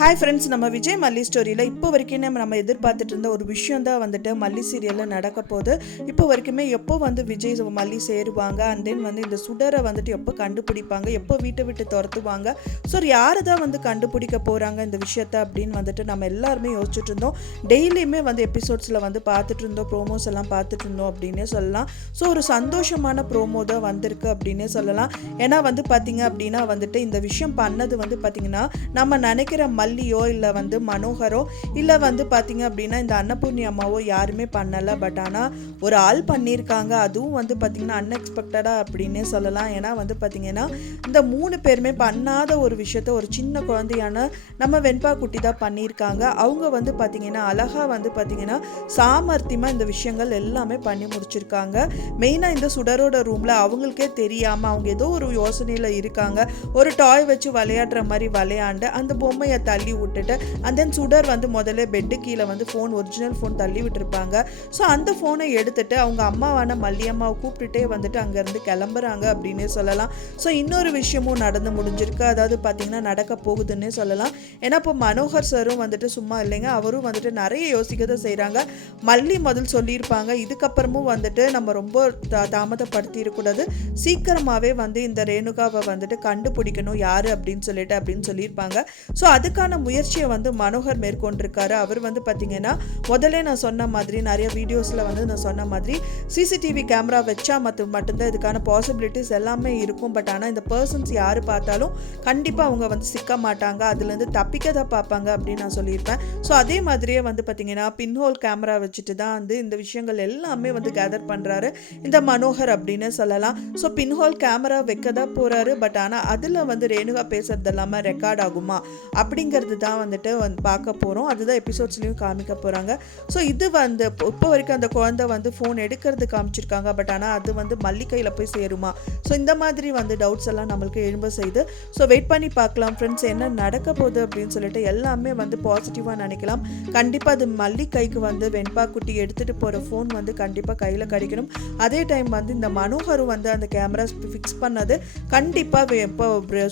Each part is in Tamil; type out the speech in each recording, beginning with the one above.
ஹாய் ஃப்ரெண்ட்ஸ், நம்ம விஜய் மல்லி ஸ்டோரியில் இப்போ வரைக்கும் நம்ம எதிர்பார்த்துட்டு இருந்த ஒரு விஷயம் தான் வந்துட்டு மல்லி சீரியலில் நடக்க போகுது. இப்போ வரைக்குமே எப்போ வந்து விஜய் மல்லி சேருவாங்க, அண்ட் தென் வந்து இந்த சுடரை வந்துட்டு எப்போ கண்டுபிடிப்பாங்க, எப்போ வீட்டை விட்டு துரத்துவாங்க, ஸோ யாரை தான் வந்து கண்டுபிடிக்க போகிறாங்க இந்த விஷயத்த அப்படின்னு வந்துட்டு நம்ம எல்லாருமே யோசிச்சுட்டு இருந்தோம். டெய்லியுமே வந்து எபிசோட்ஸில் வந்து பார்த்துட்டு இருந்தோம், ப்ரோமோஸ் எல்லாம் பார்த்துட்டு இருந்தோம் அப்படின்னே சொல்லலாம். ஸோ ஒரு சந்தோஷமான ப்ரோமோ தான் வந்திருக்கு அப்படின்னே சொல்லலாம். ஏன்னா வந்து பார்த்தீங்க அப்படின்னா வந்துட்டு இந்த விஷயம் பண்ணது வந்து பார்த்தீங்கன்னா நம்ம நினைக்கிற மல்லியோ இல்லை வந்து மனோகரோ இல்லை வந்து பார்த்தீங்க அப்படின்னா இந்த அன்னபூர்ணி அம்மாவோ யாருமே பண்ணலை. பட் ஆனால் ஒரு ஆள் பண்ணியிருக்காங்க, அதுவும் வந்து பார்த்தீங்கன்னா அன்எக்ஸ்பெக்டடாக அப்படின்னே சொல்லலாம். ஏன்னா வந்து பார்த்தீங்கன்னா இந்த 3 பேருமே பண்ணாத ஒரு விஷயத்த ஒரு சின்ன குழந்தையான நம்ம வெண்பா குட்டி தான் பண்ணியிருக்காங்க. அவங்க வந்து பார்த்தீங்கன்னா அழகாக வந்து பார்த்தீங்கன்னா சாமர்த்தியமாக இந்த விஷயங்கள் எல்லாமே பண்ணி முடிச்சிருக்காங்க. மெயினாக இந்த சுடரோட ரூமில் அவங்களுக்கே தெரியாமல் அவங்க ஏதோ ஒரு யோசனையில் இருக்காங்க. ஒரு டாய் வச்சு விளையாடுற மாதிரி விளையாண்டு அந்த பொம்மையை தள்ளி விட்டுட்டு அண்ட் தென் சுடர் வந்து முதல்ல பெட்டு கீழே வந்து ஒரிஜினல் ஃபோன் தள்ளி விட்டுருப்பாங்க. ஸோ அந்த ஃபோனை எடுத்துட்டு அவங்க அம்மாவான மல்லியம்மாவை கூப்பிட்டுட்டே வந்துட்டு அங்கேருந்து கிளம்புறாங்க அப்படின்னே சொல்லலாம். ஸோ இன்னொரு விஷயமும் நடந்து முடிஞ்சிருக்கு, அதாவது பார்த்தீங்கன்னா நடக்க போகுதுன்னே சொல்லலாம். ஏன்னா இப்போ மனோகர் சாரும் வந்துட்டு சும்மா இல்லைங்க, அவரும் வந்துட்டு நிறைய யோசிக்க தான் செய்கிறாங்க. மல்லி முதல் சொல்லியிருப்பாங்க, இதுக்கப்புறமும் வந்துட்டு நம்ம ரொம்ப தாமதப்படுத்தி இருக்கக்கூடாது, சீக்கிரமாகவே வந்து இந்த ரேணுகாவை வந்துட்டு கண்டுபிடிக்கணும் யார் அப்படின்னு சொல்லியிருப்பாங்க. ஸோ அதுக்கான முயற்சியை வந்து மனோகர் மேற்கொண்டிருக்காரு. அவர் வந்து பார்த்தீங்கன்னா முதல்ல நான் சொன்ன மாதிரி நிறைய வீடியோஸில் வந்து நான் சொன்ன மாதிரி சிசிடிவி கேமரா வச்சா மட்டும்தான் இதுக்கான பாசிபிலிட்டிஸ் எல்லாமே இருக்கும். பட் ஆனால் இந்த பர்சன்ஸ் யார் பார்த்தாலும் கண்டிப்பாக அவங்க வந்து சிக்க மாட்டாங்க, அதுலேருந்து தப்பிக்க தான் பார்ப்பாங்க அப்படின்னு நான் சொல்லியிருப்பேன். ஸோ அதே மாதிரியே வந்து பார்த்தீங்கன்னா பின்ஹோல் கேமரா வச்சுட்டு தான் வந்து இந்த விஷயங்கள் எல்லாமே வந்து கேதர் பண்ணுறாரு இந்த மனோகர் அப்படின்னு சொல்லலாம். ஸோ பின்ஹோல் கேமரா வைக்க தான் போகிறாரு. பட் ஆனால் அதில் வந்து ரேணுகா பேசுறது எல்லாமே ரெக்கார்ட் ஆகுமா அப்படிங்கிறது தான் வந்துட்டு பார்க்க போகிறோம். அதுதான் எபிசோட்ஸ்லையும் காமிக்க போகிறாங்க. ஸோ இது வந்து இப்போ வரைக்கும் அந்த குழந்தை வந்து ஃபோன் எடுக்கிறது காமிச்சிருக்காங்க. பட் ஆனால் அது வந்து மல்லிகையில் போய் சேருமா, ஸோ இந்த மாதிரி வந்து டவுட்ஸ் எல்லாம் நம்மளுக்கு எழும்ப செய்யுது. ஸோ வெயிட் பண்ணி பார்க்கலாம் ஃப்ரெண்ட்ஸ், என்ன நடக்க போகுது அப்படின்னு சொல்லிட்டு எல்லாமே வந்து பாசிட்டிவாக நினைக்கலாம். கண்டிப்பாக அது மல்லிகைக்கு வந்து வெண்பா குட்டி எடுத்துகிட்டு போகிற ஃபோன் வந்து கண்டிப்பாக கையில் கிடைக்கணும். அதே டைம் வந்து இந்த மனோகரும் வந்து அந்த கேமரா ஃபிக்ஸ் பண்ணது கண்டிப்பாக இப்போ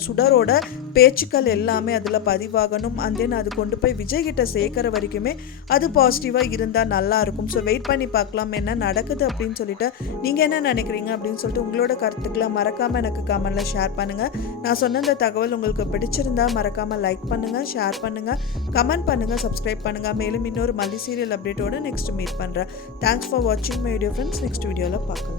சுடரோட பேச்சுக்கள் எல்லாமே அதில் பதிவாகணும். அண்ட் தென் அது கொண்டு போய் விஜய் கிட்ட சேர்க்கிற வரைக்குமே அது பாசிட்டிவாக இருந்தால் நல்லாயிருக்கும். ஸோ வெயிட் பண்ணி பார்க்கலாம் என்ன நடக்குது அப்படின்னு சொல்லிட்டு. நீங்கள் என்ன நினைக்கிறீங்க அப்படின்னு சொல்லிட்டு உங்களோட கருத்துக்களை மறக்காமல் எனக்கு கமெண்ட்டில் ஷேர் பண்ணுங்கள். நான் சொன்ன இந்த தகவல் உங்களுக்கு பிடிச்சிருந்தா மறக்காமல் லைக் பண்ணுங்கள், ஷேர் பண்ணுங்கள், கமெண்ட் பண்ணுங்கள், சப்ஸ்கிரைப் பண்ணுங்கள். மேலும் இன்னொரு மல்லி சீரியல் அப்டேட்டோடு நெக்ஸ்ட் மீட் பண்ணுறேன். தேங்க்ஸ் ஃபார் வாட்சிங் மை வீடியோ ஃப்ரெண்ட்ஸ். நெக்ஸ்ட் வீடியோவில் பார்க்கலாம்.